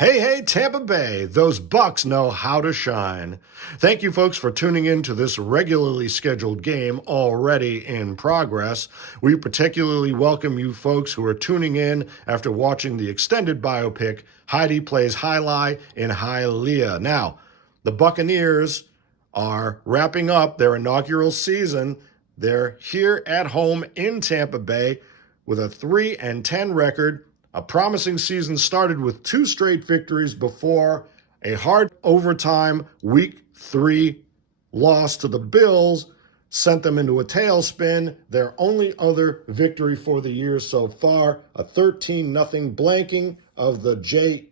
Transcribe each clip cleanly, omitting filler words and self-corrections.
Hey, Tampa Bay, those Bucs know how to shine. Thank you, folks, for tuning in to this regularly scheduled game already in progress. We particularly welcome you folks who are tuning in after watching the extended biopic, Heidi Plays Highlight in Hialeah. Now, the Buccaneers are wrapping up their inaugural season. They're here at home in Tampa Bay with a 3-10 record. A promising season started with 2 straight victories before a hard overtime Week 3 loss to the Bills sent them into a tailspin. Their only other victory for the year so far, a 13-0 blanking of the Jets.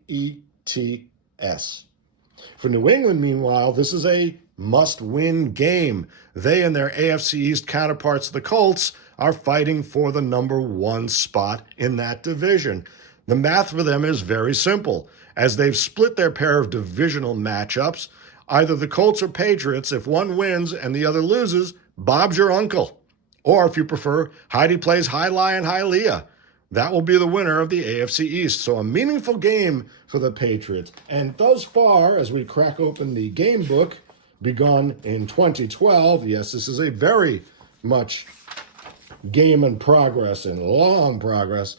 For New England, meanwhile, this is a must-win game. They and their AFC East counterparts, the Colts, are fighting for the number 1 spot in that division. The math for them is very simple. As they've split their pair of divisional matchups, either the Colts or Patriots, if one wins and the other loses, Bob's your uncle. Or if you prefer, Heidi Plays Highlight in Hialeah. That will be the winner of the AFC East. So a meaningful game for the Patriots. And thus far, as we crack open the game book, begun in 2012, yes, this is a very much game in progress and long progress.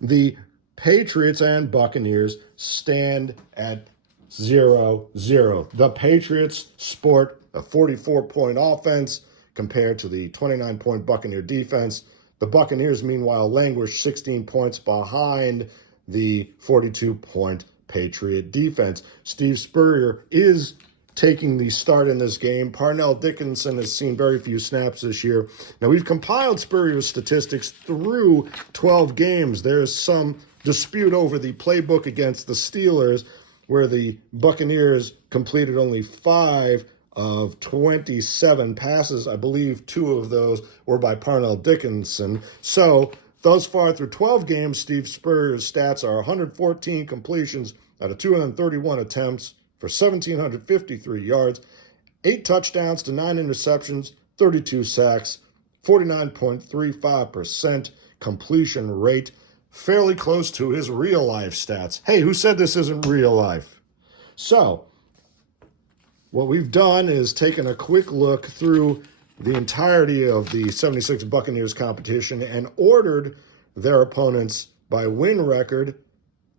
The Patriots and Buccaneers stand at 0-0. The Patriots sport a 44-point offense compared to the 29-point Buccaneer defense. The Buccaneers, meanwhile, languish 16 points behind the 42-point Patriot defense. Steve Spurrier is taking the start in this game. Parnell Dickinson has seen very few snaps this year. Now, we've compiled Spurrier's statistics through 12 games. There's some dispute over the playbook against the Steelers, where the Buccaneers completed only 5 of 27 passes. I believe 2 of those were by Parnell Dickinson. So, thus far through 12 games, Steve Spurrier's stats are 114 completions out of 231 attempts, for 1,753 yards, 8 touchdowns to 9 interceptions, 32 sacks, 49.35% completion rate, fairly close to his real-life stats. Hey, who said this isn't real life? So, what we've done is taken a quick look through the entirety of the 76 Buccaneers competition and ordered their opponents by win record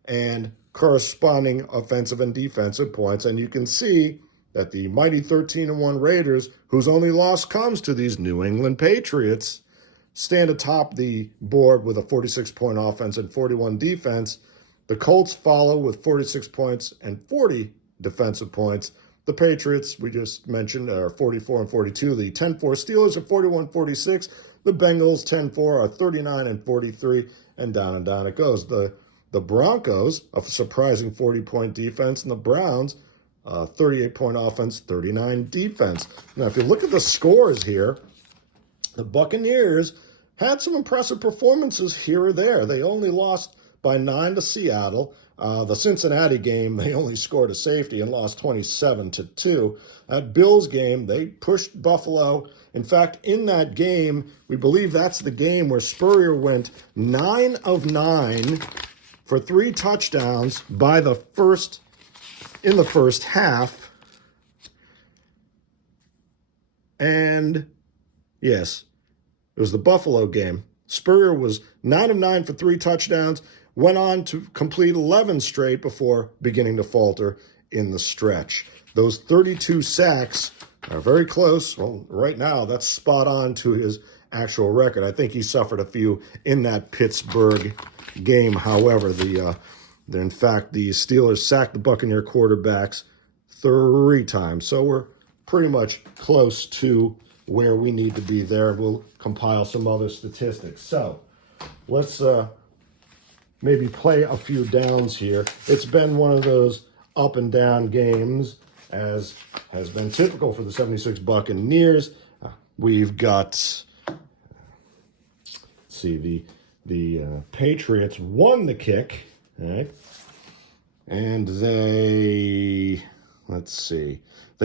and corresponding offensive and defensive points. And you can see that the mighty 13-1 Raiders, whose only loss comes to these New England Patriots, stand atop the board with a 46-point offense and 41 defense. The Colts follow with 46 points and 40 defensive points. The Patriots, we just mentioned, are 44 and 42. The 10-4 Steelers are 41-46. The Bengals, 10-4, are 39 and 43. And down it goes. The Broncos, a surprising 40-point defense, and the Browns, 38-point offense, 39 defense. Now, if you look at the scores here, the Buccaneers had some impressive performances here or there. They only lost by 9 to Seattle. The Cincinnati game, they only scored a safety and lost 27-2. That Bills game, they pushed Buffalo. In fact, in that game, we believe that's the game where Spurrier went 9 of 9 for 3 touchdowns in the first half. And yes, it was the Buffalo game. Spurrier was 9 of 9 for 3 touchdowns, went on to complete 11 straight before beginning to falter in the stretch. Those 32 sacks are very close. Well, right now, that's spot on to his actual record. I think he suffered a few in that Pittsburgh game. However, in fact, the Steelers sacked the Buccaneer quarterbacks 3 times. So we're pretty much close to where we need to be there. We'll compile some other statistics. So let's maybe play a few downs here. It's been one of those up and down games, as has been typical for the 76 Buccaneers. We've got, the Patriots won the kick, right? And they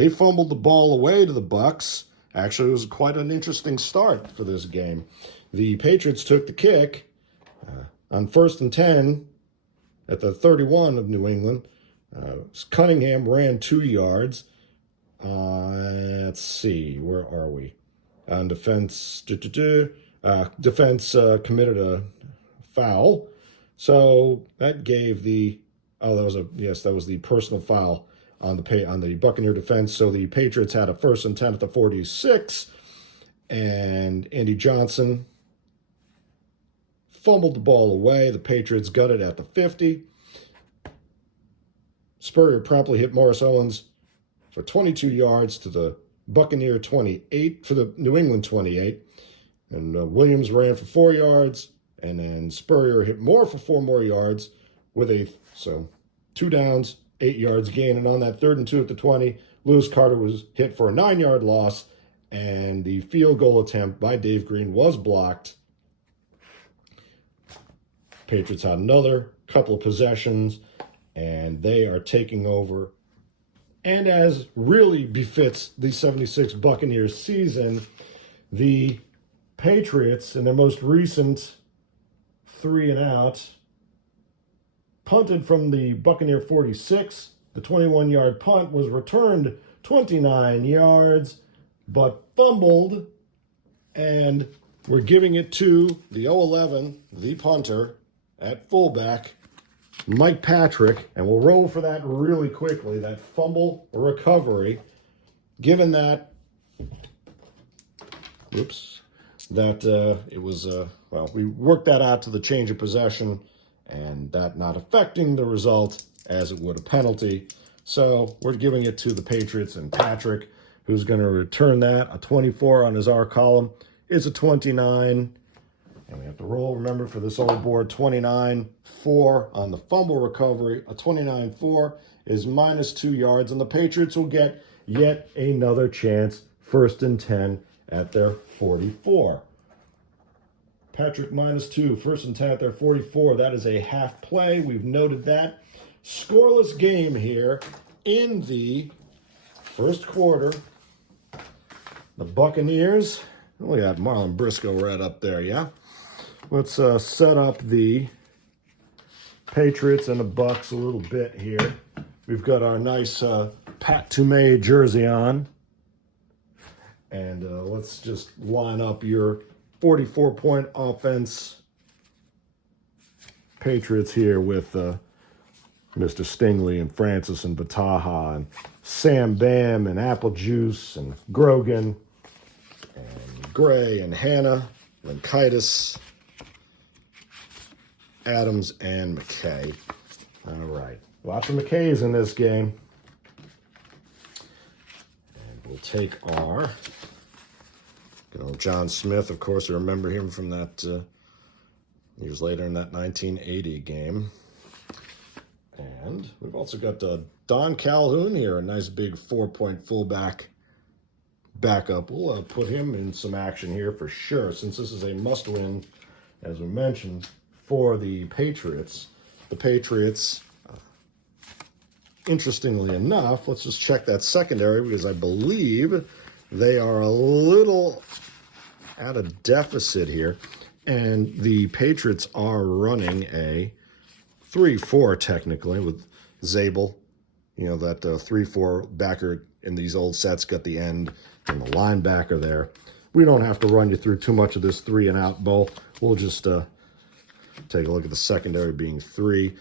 fumbled the ball away to the Bucs. Actually, it was quite an interesting start for this game. The Patriots took the kick on 1st and 10 at the 31 of New England. Cunningham ran 2 yards. Let's see, where are we? On defense, defense committed a foul. So that gave the, that was the personal foul on the Buccaneer defense. So the Patriots had a 1st and 10 at the 46, and Andy Johnson fumbled the ball away. The Patriots got it at the 50. Spurrier promptly hit Morris Owens for 22 yards to the Buccaneer 28, for the New England 28. And Williams ran for 4 yards, and then Spurrier hit Moore for 4 more yards so 2 downs, 8 yards gain. And on that 3rd and 2 at the 20, Lewis Carter was hit for a 9-yard loss, and the field goal attempt by Dave Green was blocked. Patriots had another couple of possessions, and they are taking over. And as really befits the 76 Buccaneers season, the Patriots, in their most recent 3 and out, punted from the Buccaneer 46. The 21-yard punt was returned 29 yards, but fumbled, and we're giving it to the 0-11, the punter, at fullback, Mike Patrick, and we'll roll for that really quickly, that fumble recovery, given that, it was, we worked that out to the change of possession, and that not affecting the result as it would a penalty. So we're giving it to the Patriots, and Patrick, who's going to return that. A 24 on his R column is a 29. And we have to roll, remember, for this old board, 29-4 on the fumble recovery. A 29-4 is minus 2 yards, and the Patriots will get yet another chance, 1st and 10 at their 44. Patrick minus 2, 1st and 10 at their 44. That is a half play. We've noted that. Scoreless game here in the first quarter. The Buccaneers, look at that Marlon Briscoe right up there, yeah? Let's set up the Patriots and the Bucs a little bit here. We've got our nice Pat Toomey jersey on. And let's just line up your 44-point offense Patriots here with Mr. Stingley and Francis and Bataha and Sam Bam and Apple Juice and Grogan and Gray and Hannah, Linkaitis, Adams, and McKay. All right. Lots of McKays in this game. And we'll take our good old John Smith, of course. I remember him from that years later in that 1980 game. And we've also got Don Calhoun here, a nice big 4-point fullback backup. We'll put him in some action here for sure, since this is a must-win, as we mentioned, for the Patriots. The Patriots, interestingly enough, let's just check that secondary, because I believe they are a little at a deficit here. And the Patriots are running a 3-4 technically with Zabel. You know, that 3-4 backer in these old sets got the end and the linebacker there. We don't have to run you through too much of this 3-and-out bowl. We'll just take a look at the secondary being 3.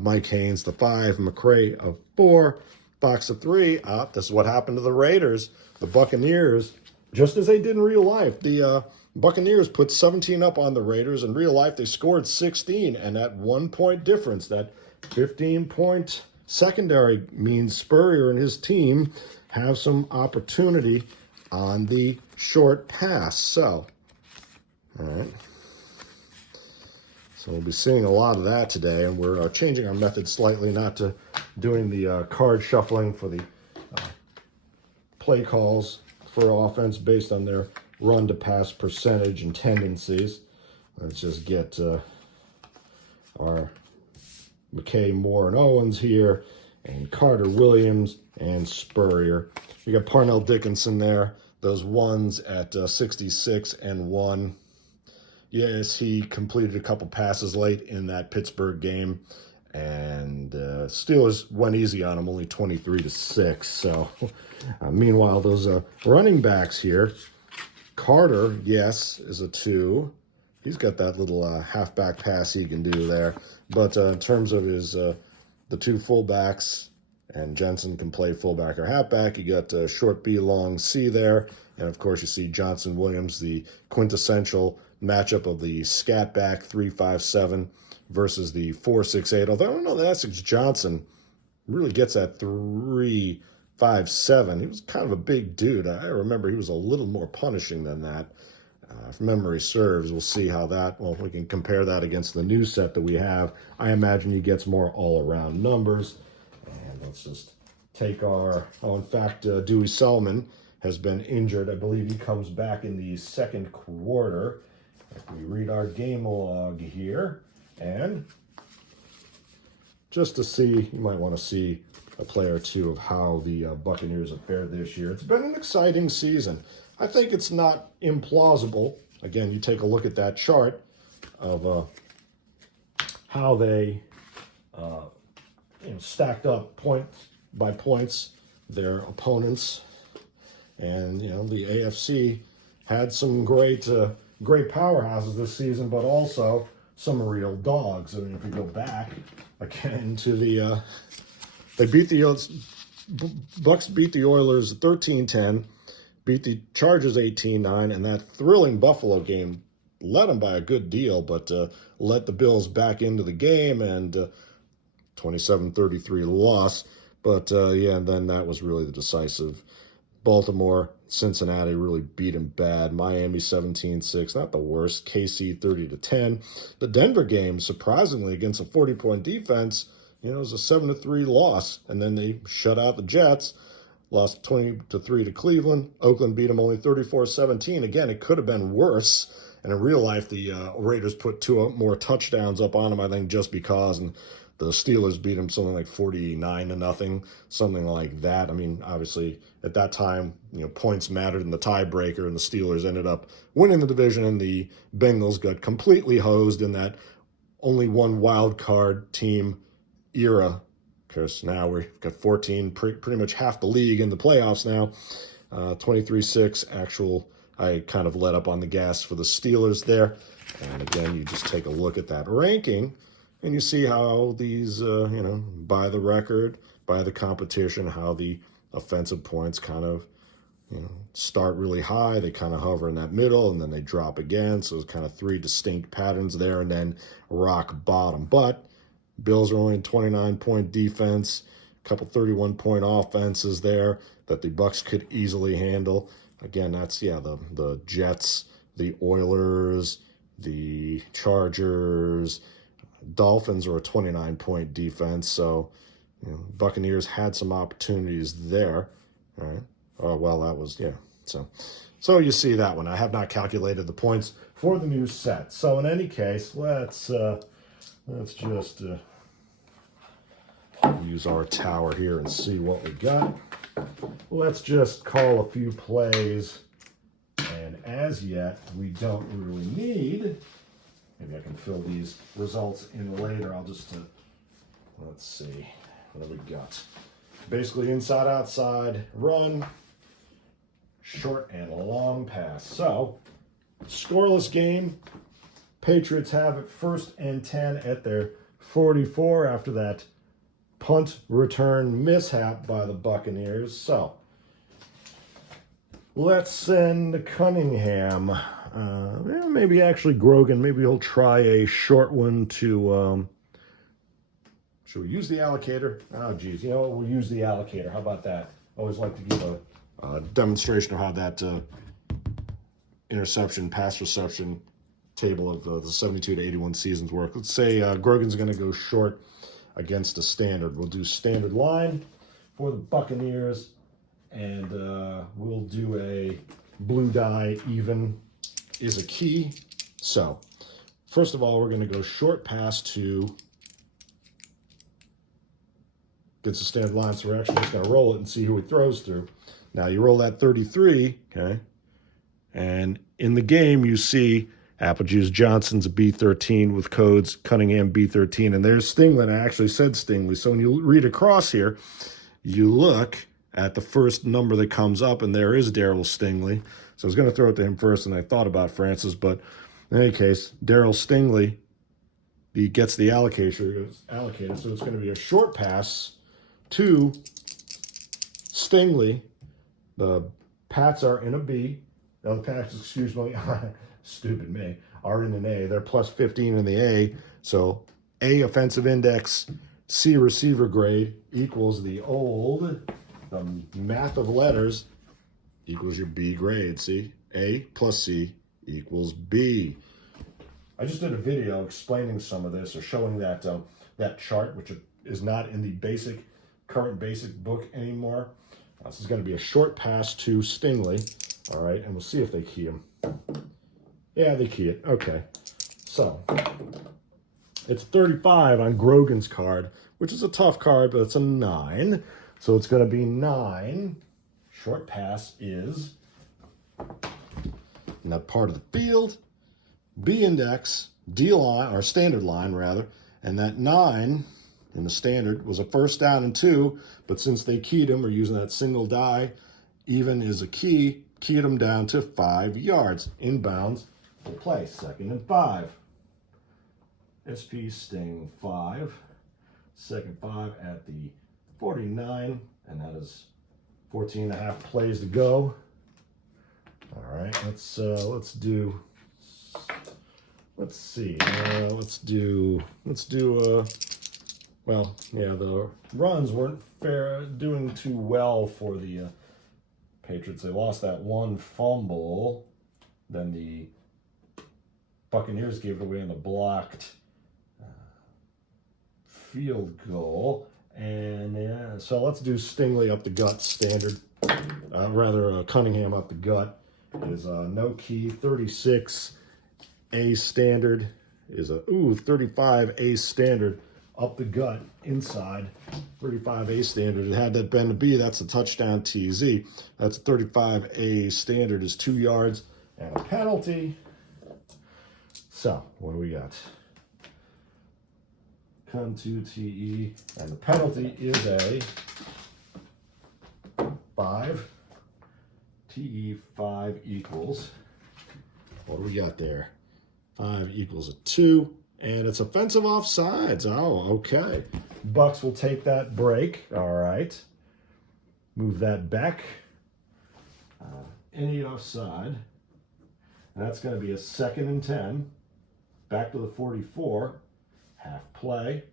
Mike Haynes, the 5. McCray, a 4. Fox, a 3. This is what happened to the Raiders. The Buccaneers, just as they did in real life, the Buccaneers put 17 up on the Raiders. In real life, they scored 16, and that 1-point difference, that 15-point secondary, means Spurrier and his team have some opportunity on the short pass. So, all right. So we'll be seeing a lot of that today, and we're changing our method slightly, not to doing the card shuffling for the play calls for offense based on their run-to-pass percentage and tendencies. Let's just get our McKay, Moore, and Owens here, and Carter, Williams, and Spurrier. We got Parnell Dickinson there, those ones at 66 and 1. Yes, he completed a couple passes late in that Pittsburgh game, And Steelers went easy on them, only 23-6. So, meanwhile, those running backs here, Carter, yes, is a 2. He's got that little halfback pass he can do there. But in terms of his the 2 fullbacks, and Jensen can play fullback or halfback, you got short B, long C there. And, of course, you see Johnson Williams, the quintessential matchup of the scat back 3-5-7 versus the 4-6-8. Although I don't know that Essex Johnson really gets that 3-5-7. He was kind of a big dude. I remember he was a little more punishing than that. If memory serves, we'll see how that, well, we can compare that against the new set that we have. I imagine he gets more all-around numbers. And let's just take our, in fact, Dewey Selman has been injured. I believe he comes back in the second quarter. If we read our game log here, and just to see, you might want to see a play or two of how the Buccaneers have fared this year. It's been an exciting season. I think it's not implausible. Again, you take a look at that chart of how they stacked up points by points their opponents, and the AFC had some great powerhouses this season, but also some real dogs. I mean, if you go back again to the they beat the Bucs beat the Oilers 13-10, beat the Chargers 18-9, and that thrilling Buffalo game led them by a good deal, but let the Bills back into the game, and 27-33 loss. But and then that was really the decisive. Baltimore, Cincinnati really beat him bad. Miami 17-6, not the worst. KC 30-10. The Denver game, surprisingly, against a 40-point defense, it was a 7-3 loss. And then they shut out the Jets, lost 20-3 to Cleveland. Oakland beat them only 34-17. Again, it could have been worse. And in real life, the Raiders put 2 more touchdowns up on them, I think, just because. And the Steelers beat them something like 49-0, something like that. I mean, obviously, at that time, points mattered in the tiebreaker, and the Steelers ended up winning the division, and the Bengals got completely hosed in that only one wild card team era, because now we've got 14, pretty much half the league in the playoffs now. 23-6 actual. I kind of let up on the gas for the Steelers there. And again, you just take a look at that ranking, and you see how these, by the record, by the competition, how the offensive points kind of, start really high. They kind of hover in that middle, and then they drop again. So there's kind of 3 distinct patterns there, and then rock bottom. But Bills are only a 29-point defense, a couple 31-point offenses there that the Bucs could easily handle. Again, that's, the Jets, the Oilers, the Chargers, Dolphins are a 29-point defense, so Buccaneers had some opportunities there. All right. Oh, well, that was, So you see that one. I have not calculated the points for the new set. So in any case, let's just use our tower here and see what we got. Let's just call a few plays, and as yet, we don't really need. Maybe I can fill these results in later. I'll just, let's see, what do we got? Basically inside, outside, run, short and long pass. So, scoreless game. Patriots have it 1st and 10 at their 44 after that punt return mishap by the Buccaneers. So, let's send Cunningham. Maybe actually Grogan. Maybe he'll try a short one to. Should we use the allocator? Oh, geez. We'll use the allocator. How about that? I always like to give a demonstration of how that interception, pass reception table of the 72 to 81 seasons work. Let's say Grogan's going to go short against the standard. We'll do standard line for the Buccaneers, and we'll do a blue die even is a key. So, first of all, we're going to go short pass to against the standard line, so we're actually just going to roll it and see who he throws through. Now, you roll that 33, okay, and in the game, you see Apple Juice Johnson's a B13 with codes Cunningham B13. And there's Stingley. I actually said Stingley. So when you read across here, you look at the first number that comes up, and there is Darryl Stingley. So I was going to throw it to him first, and I thought about Francis. But in any case, Darryl Stingley, he gets the allocated. So it's going to be a short pass to Stingley. The Pats are in a B. The Pats, excuse me, stupid me, are in an A. They're plus 15 in the A. So A offensive index, C receiver grade equals the math of letters equals your B grade. See? A plus C equals B. I just did a video explaining some of this or showing that that chart, which is not in the current basic book anymore. This is going to be a short pass to Stingley. All right, and we'll see if they key him. Yeah, they key it. Okay. So it's 35 on Grogan's card, which is a tough card, but it's a 9. So it's going to be 9. Short pass is in that part of the field. B index, D line, or standard line rather, and that 9 in the standard was a first down and 2, but since they keyed him or using that single die, even is a key, keyed him down to 5 yards. Inbounds to play, 2nd and 5. SP Sting 5, 2nd 5 at the 49, and that is 14 and a half plays to go. All right, let's do well, yeah, the runs weren't doing too well for the Patriots. They lost that one fumble. Then the Buccaneers gave it away on the blocked field goal. And so let's do Stingley up the gut standard. Cunningham up the gut is no key. 36 A standard is 35 A standard up the gut inside. 35 A standard. Had that been a B, that's a touchdown TZ. That's 35 A standard is 2 yards and a penalty. So what do we got? Come to TE, and the penalty is a 5. TE 5 equals, what do we got there? 5 equals a 2, and it's offensive offsides. Oh, okay. Bucs will take that break. All right. Move that back. Any offside. And that's going to be a 2nd and 10. Back to the 44. Half play.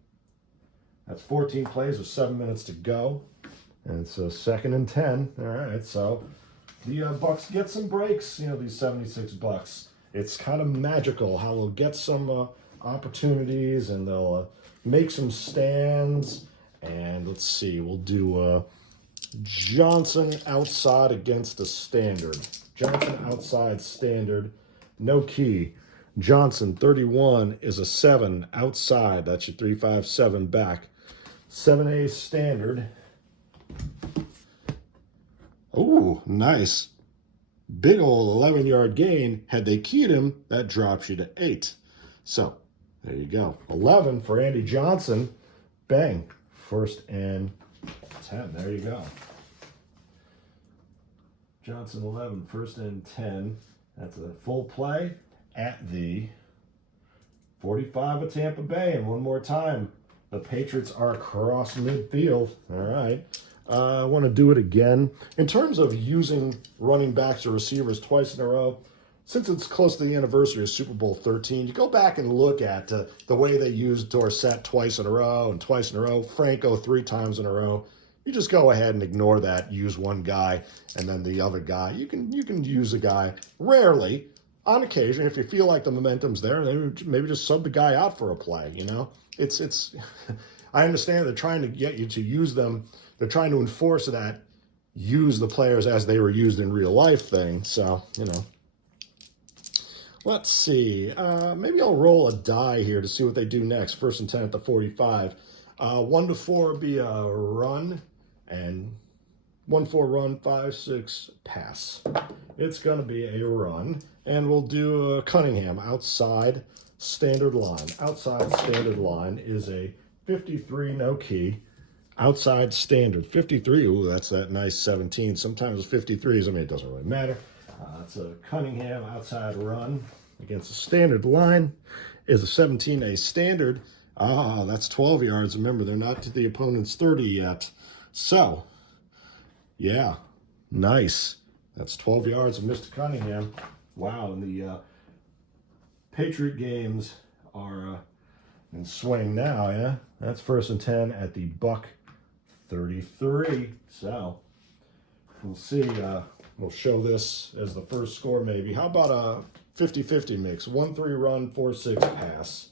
That's 14 plays with 7 minutes to go. And it's a 2nd and 10. All right, so the Bucs get some breaks, these 76 Bucs. It's kind of magical how they'll get some opportunities and they'll make some stands. And let's see, we'll do Johnson outside against the standard. Johnson outside standard, no key. Johnson, 31, is a 7 outside. That's your 3-5-7 back. 7A standard. Ooh, nice. Big old 11-yard gain. Had they keyed him, that drops you to 8. So, there you go. 11 for Andy Johnson. Bang. 1st and 10. There you go. Johnson 11, 1st and 10. That's a full play at the 45 of Tampa Bay. And one more time, the Patriots are across midfield. All right. I want to do it again. In terms of using running backs or receivers twice in a row, since it's close to the anniversary of Super Bowl 13, you go back and look at the way they used Dorsett twice in a row and twice in a row, Franco 3 times in a row. You just go ahead and ignore that, use one guy, and then the other guy. You can use a guy rarely. On occasion, if you feel like the momentum's there, maybe just sub the guy out for a play, It's I understand they're trying to get you to use them. They're trying to enforce that use the players as they were used in real life thing. So, Let's see. Maybe I'll roll a die here to see what they do next. 1st and 10 at the 45. 1 to 4 would be a run, and 1-4 run, 5-6 pass. It's going to be a run, and we'll do a Cunningham outside standard line. Outside standard line is a 53 no key. Outside standard 53. Ooh, that's that nice 17. Sometimes 53s. I mean, it doesn't really matter. It's a Cunningham outside run against the standard line. Is a 17A standard. That's 12 yards. Remember, they're not to the opponent's 30 yet. So, yeah, nice. That's 12 yards of Mr. Cunningham. Wow, and the Patriot games are in swing now, yeah? That's 1st and 10 at the Buc 33. So, we'll see. We'll show this as the first score maybe. How about a 50-50 mix? 1-3 run, 4-6 pass.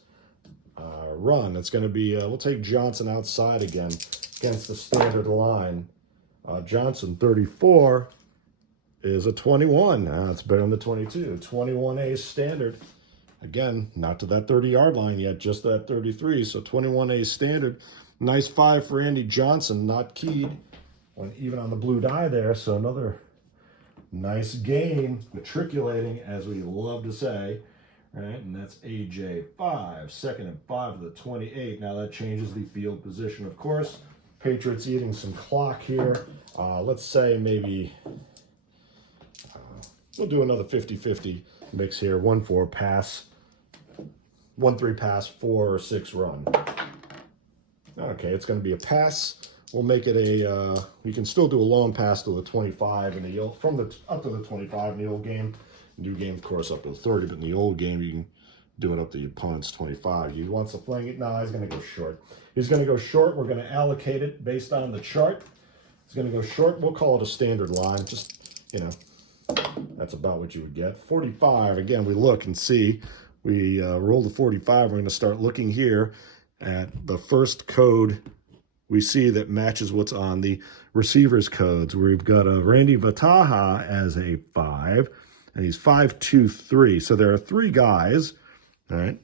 Run. It's going to be, we'll take Johnson outside again against the standard line. Johnson, 34, is a 21. It's better than the 22. 21A standard. Again, not to that 30-yard line yet, just that 33. So 21A standard. Nice 5 for Andy Johnson, not keyed. Even on the blue die there. So another nice game, matriculating, as we love to say. Right, and that's AJ 5, 2nd and 5 of the 28. Now that changes the field position, of course. Patriots eating some clock here. Let's say maybe we'll do another 50-50 mix here. 1-4 pass, 1-3 pass, 4-6 run. Okay, it's going to be a pass. We'll make it a. We can still do a long pass to the 25 in the old, up to the 25 in the old game. New game, of course, up to the 30, but in the old game, you can do it up to your opponent's 25. He wants to fling it. No, he's going to go short. He's going to go short. We're going to allocate it based on the chart. He's going to go short. We'll call it a standard line. Just, that's about what you would get. 45. Again, we look and see. We roll the 45. We're going to start looking here at the first code we see that matches what's on the receivers codes. We've got a Randy Vataha as a 5. And he's 5'2", So there are 3 guys, all right?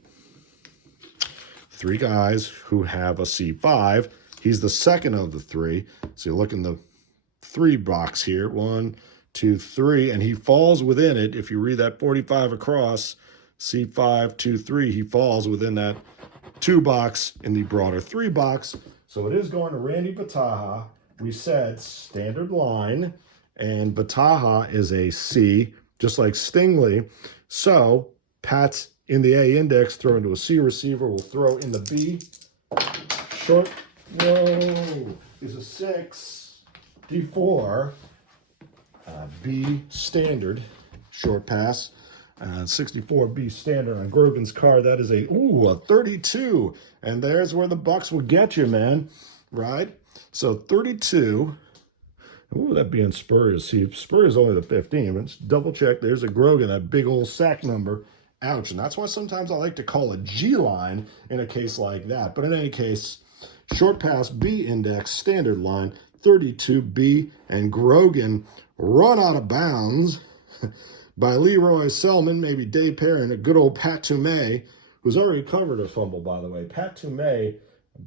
3 guys who have a C5. He's the second of the 3. So you look in the 3 box here. 1, 2, 3. And he falls within it. If you read that 45 across, C5, 2, 3, he falls within that 2 box in the broader 3 box. So it is going to Randy Vataha. We said standard line. And Vataha is a C, just like Stingley. So Pat's in the A index, throw into a C receiver. We'll throw in the B. Short, whoa, is a 6. D4. B standard, short pass. 64B standard on Grogan's card. That is a 32. And there's where the Bucs will get you, man. Right? So 32. Ooh, that being Spurs. See, Spurs only the 15. Let's double check. There's a Grogan, that big old sack number. Ouch. And that's why sometimes I like to call a G line in a case like that. But in any case, short pass B index, standard line, 32B. And Grogan run out of bounds by Leroy Selman, maybe Dave Perrin, a good old Pat Toomey, who's already covered a fumble, by the way. Pat Toomey,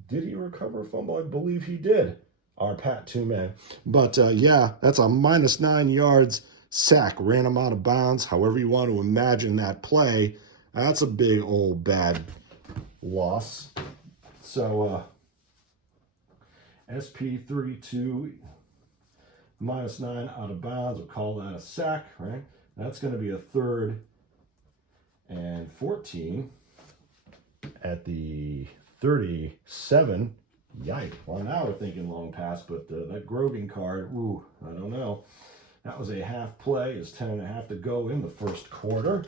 did he recover a fumble? I believe he did. Our Pat Toomey. But, yeah, that's a -9 yards sack. Ran him out of bounds. However you want to imagine that play, that's a big old bad loss. So, SP32, -9 out of bounds. We'll call that a sack, right? That's going to be a 3rd and 14 at the 37. Yikes. Well, now we're thinking long pass, but that Grogan card, ooh, I don't know. That was a half play. It's 10.5 to go in the first quarter.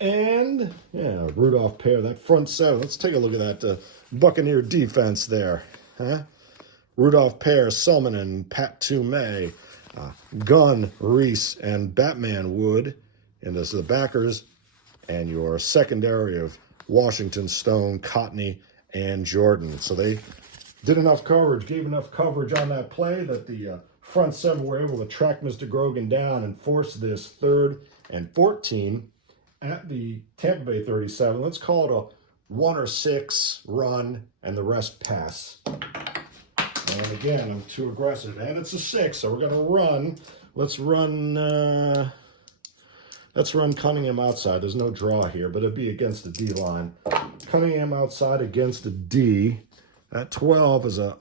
And, yeah, Rudolph Pear, that front 7. Let's take a look at that Buccaneer defense there. Huh? Rudolph Pear, Selman, and Pat Toomey. Gunn, Reese, and Batman Wood. And this is the backers. And your secondary of Washington, Stone, Cotney, and Jordan. So they did enough coverage, gave enough coverage on that play that the front 7 were able to track Mr. Grogan down and force this 3rd and 14 at the Tampa Bay 37. Let's call it a 1 or 6 run and the rest pass. And again, I'm too aggressive. And it's a 6, so we're going to run. Let's run Cunningham outside. There's no draw here, but it'd be against the D line. Cunningham outside against the D. That 12 is a,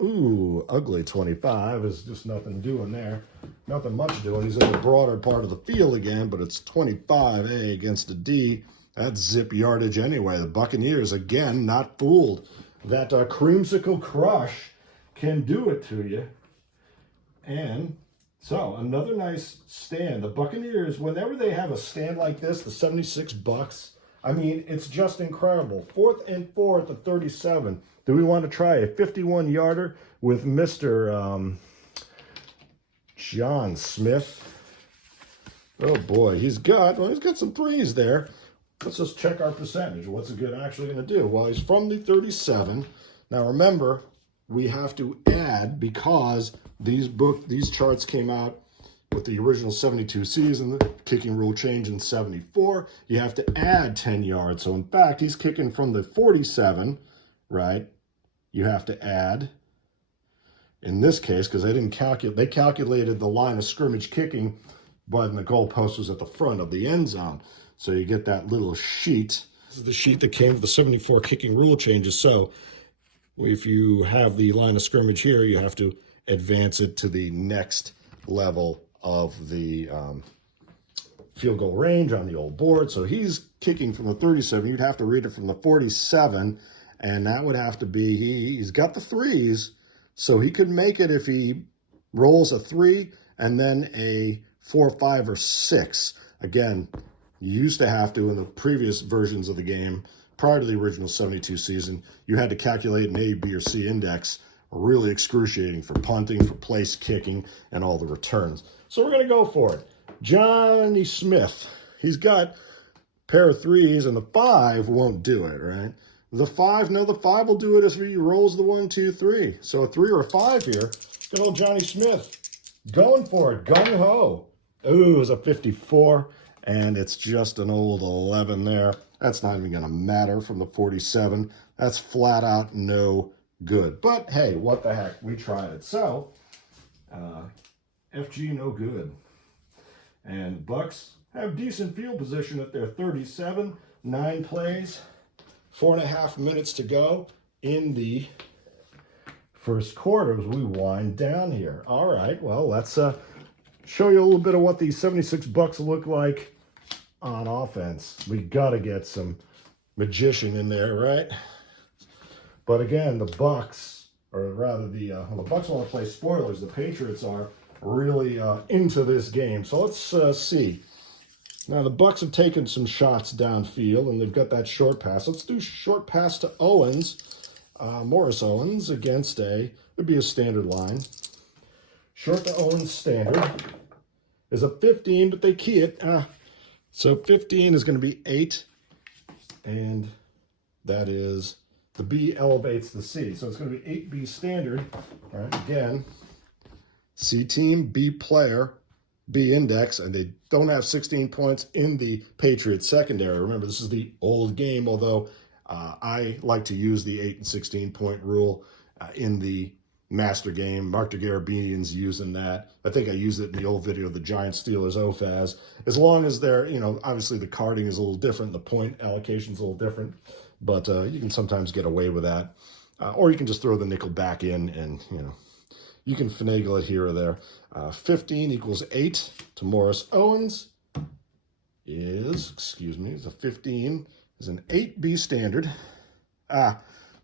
ugly 25. There's just nothing doing there. Nothing much doing. He's in the broader part of the field again, but it's 25A against the D. That's zip yardage anyway. The Buccaneers, again, not fooled. That creamsicle crush can do it to you. And so, another nice stand. The Buccaneers, whenever they have a stand like this, the 76 Bucs, I mean, it's just incredible. 4th and 4 at the 37. Do we want to try a 51-yarder with Mr. John Smith? Oh, boy. He's got some threes there. Let's just check our percentage. What's it actually going to do? Well, he's from the 37. Now, remember, we have to add, because these charts came out with the original 72 season, the kicking rule change in 74. You have to add 10 yards. So, in fact, he's kicking from the 47, right? You have to add, in this case, because they calculated the line of scrimmage kicking, but the goalpost was at the front of the end zone. So you get that little sheet. This is the sheet that came with the 74 kicking rule changes. So if you have the line of scrimmage here, you have to advance it to the next level of the field goal range on the old board. So he's kicking from the 37. You'd have to read it from the 47, and that would have to be, he's got the threes, so he could make it if he rolls a 3 and then a 4, 5, or 6. Again, you used to have to, in the previous versions of the game, prior to the original 72 season, you had to calculate an A, B, or C index, really excruciating for punting, for place kicking, and all the returns. So we're going to go for it. Johnny Smith, he's got a pair of threes, and the 5 won't do it, right? The 5 will do it if he rolls the 1, 2, 3. So a 3 or a 5 here. Good old Johnny Smith going for it, gung-ho. Ooh, it was a 54. And it's just an old 11 there. That's not even going to matter from the 47. That's flat out no good. But, hey, what the heck? We tried it. So, FG no good. And Bucs have decent field position at their 37. 9 plays, 4.5 minutes to go in the first quarter as we wind down here. All right, well, let's show you a little bit of what these 76 Bucs look like on offense. We got to get some magician in there, right? But again, the Bucs, or rather the Bucs want to play spoilers. The Patriots are really into this game. So let's see. Now, the Bucs have taken some shots downfield, and they've got that short pass. Let's do short pass to Owens. Morris Owens against would be a standard line. Short to Owens standard is a 15, but they key it. So 15 is going to be 8, and that is, the B elevates the C. So it's going to be 8B standard. All right, again, C team, B player, B index, and they don't have 16 points in the Patriots secondary. Remember, this is the old game, although I like to use the 8 and 16 point rule in the master game. Mark DeGarabinian's using that. I think I used it in the old video of the Giants Steelers OFAS. As long as they're, obviously the carding is a little different, the point allocation is a little different, but you can sometimes get away with that. Or you can just throw the nickel back in and, you can finagle it here or there. 15 equals 8 to Morris Owens is a 15, is an 8B standard.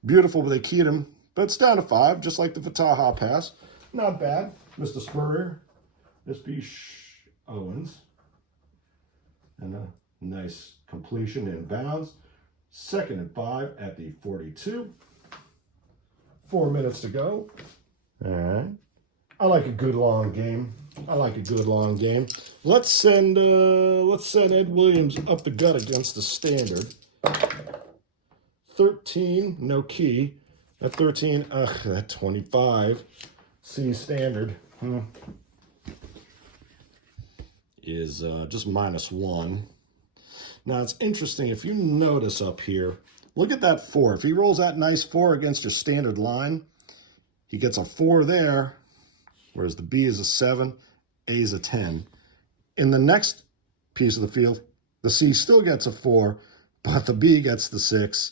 Beautiful, but they keyed him. But it's down to 5, just like the Fataha pass. Not bad. Mr. Spurrier, S.B. Owens. And a nice completion in bounds. 2nd and 5 at the 42. 4 minutes to go. All right. I like a good long game. Let's send Ed Williams up the gut against the standard. 13, no key. At 13, that 25, C standard is just -1. Now, it's interesting, if you notice up here, look at that 4. If he rolls that nice 4 against your standard line, he gets a 4 there, whereas the B is a 7, A is a 10. In the next piece of the field, the C still gets a 4, but the B gets the 6,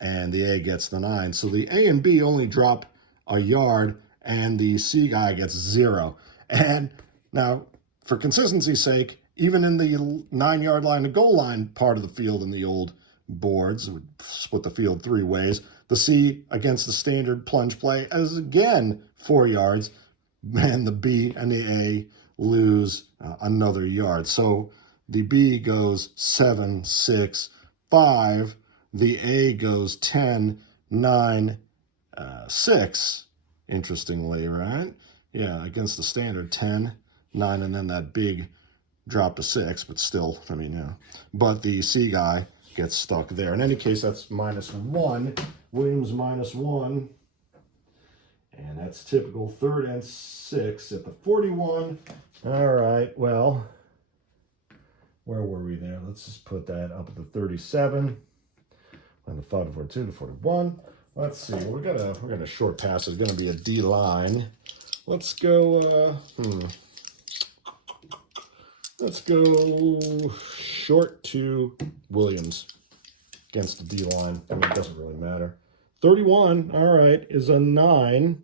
and the A gets the 9. So the A and B only drop a yard, and the C guy gets 0. And now, for consistency's sake, even in the 9-yard line to goal line part of the field in the old boards, we split the field 3 ways, the C against the standard plunge play is again 4 yards, and the B and the A lose another yard. So the B goes 7, 6, 5. The A goes 10, 9, 6. Interestingly, right? Yeah, against the standard 10, 9, and then that big drop to 6, but still, I mean, yeah. But the C guy gets stuck there. In any case, that's -1. Williams -1. And that's typical 3rd and 6 at the 41. All right, well, where were we there? Let's just put that up at the 37. And the 5 to 42 to 41. Let's see. We're gonna short pass. It's gonna be a D line. Let's go. Let's go short to Williams against the D line. I mean, it doesn't really matter. 31. All right, is a 9.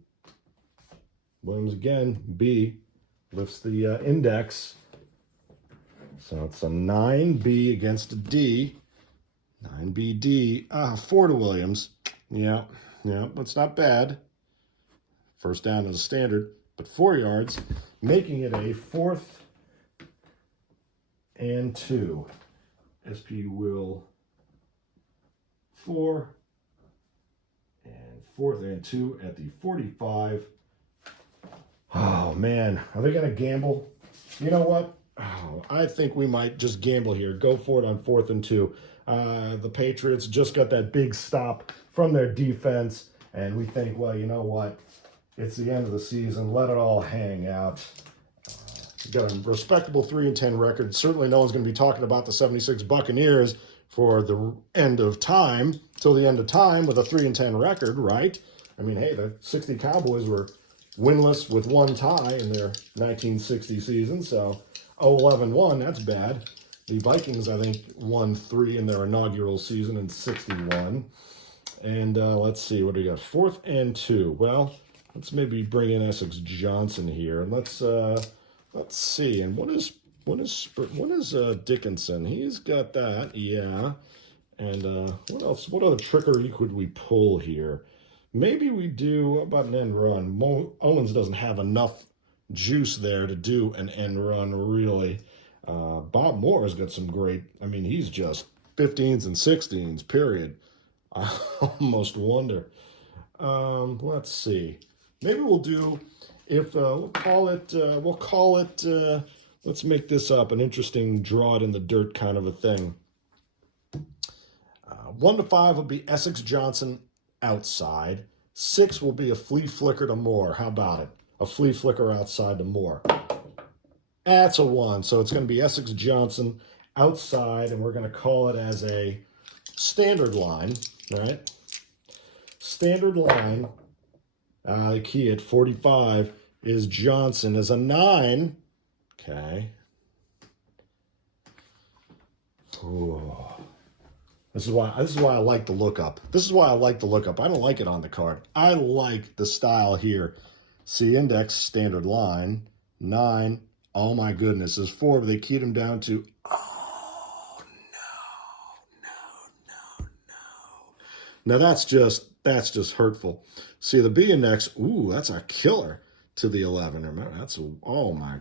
Williams again. B lifts the index. So it's a 9B against a D. 9BD. 4 to Williams. Yeah, that's not bad. First down is a standard, but 4 yards, making it a 4th and 2. SP will 4 and 4th and 2 at the 45. Oh, man. Are they going to gamble? You know what? Oh, I think we might just gamble here. Go for it on 4th and 2. The Patriots just got that big stop from their defense, and we think, well, you know what? It's the end of the season. Let it all hang out. Got a respectable 3-10 record. Certainly no one's going to be talking about the 76 Buccaneers for the end of time, till the end of time with a 3-10 record, right? I mean, hey, the 60 Cowboys were winless with 1 tie in their 1960 season, so 0-11-1, that's bad. The Vikings, I think, won 3 in their inaugural season in 61. And let's see, what do we got? 4th and 2. Well, let's maybe bring in Essex Johnson here. Let's see. And what is Dickinson? He's got that, yeah. And what else? What other trickery could we pull here? Maybe we do about an end run. Owens doesn't have enough juice there to do an end run, really. Bob Moore has got some great, I mean, he's just 15s and 16s, period. I almost wonder. Let's see. Maybe we'll do, if, we'll call it, let's make this up, an interesting draw it in the dirt kind of a thing. 1 to 5 will be Essex Johnson outside. 6 will be a flea flicker to Moore. How about it? A flea flicker outside to Moore. That's a 1. So it's going to be Essex Johnson outside, and we're going to call it as a standard line, right? Standard line, the key at 45 is Johnson as a 9. Okay. Ooh. This is why I like the lookup. This is why I like the lookup. I don't like it on the card. I like the style here. C index, standard line, 9. Oh my goodness, is 4, but they keyed him down to, oh no. Now that's just hurtful. See the B index, ooh, that's a killer to the 11. Remember, that's a, oh my,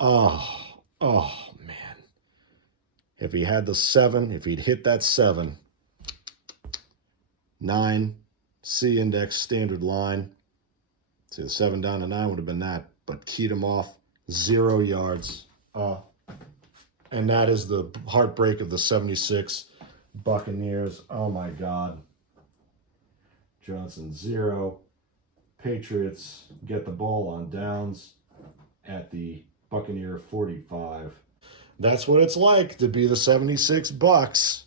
oh man. If he had the 7, if he'd hit that 7, 9, C index, standard line. See, the 7 down to 9 would have been that, but keyed him off, 0 yards. And that is the heartbreak of the 76 Buccaneers. Oh my God. Johnson 0. Patriots get the ball on downs at the Buccaneer 45. That's what it's like to be the 76 Bucs.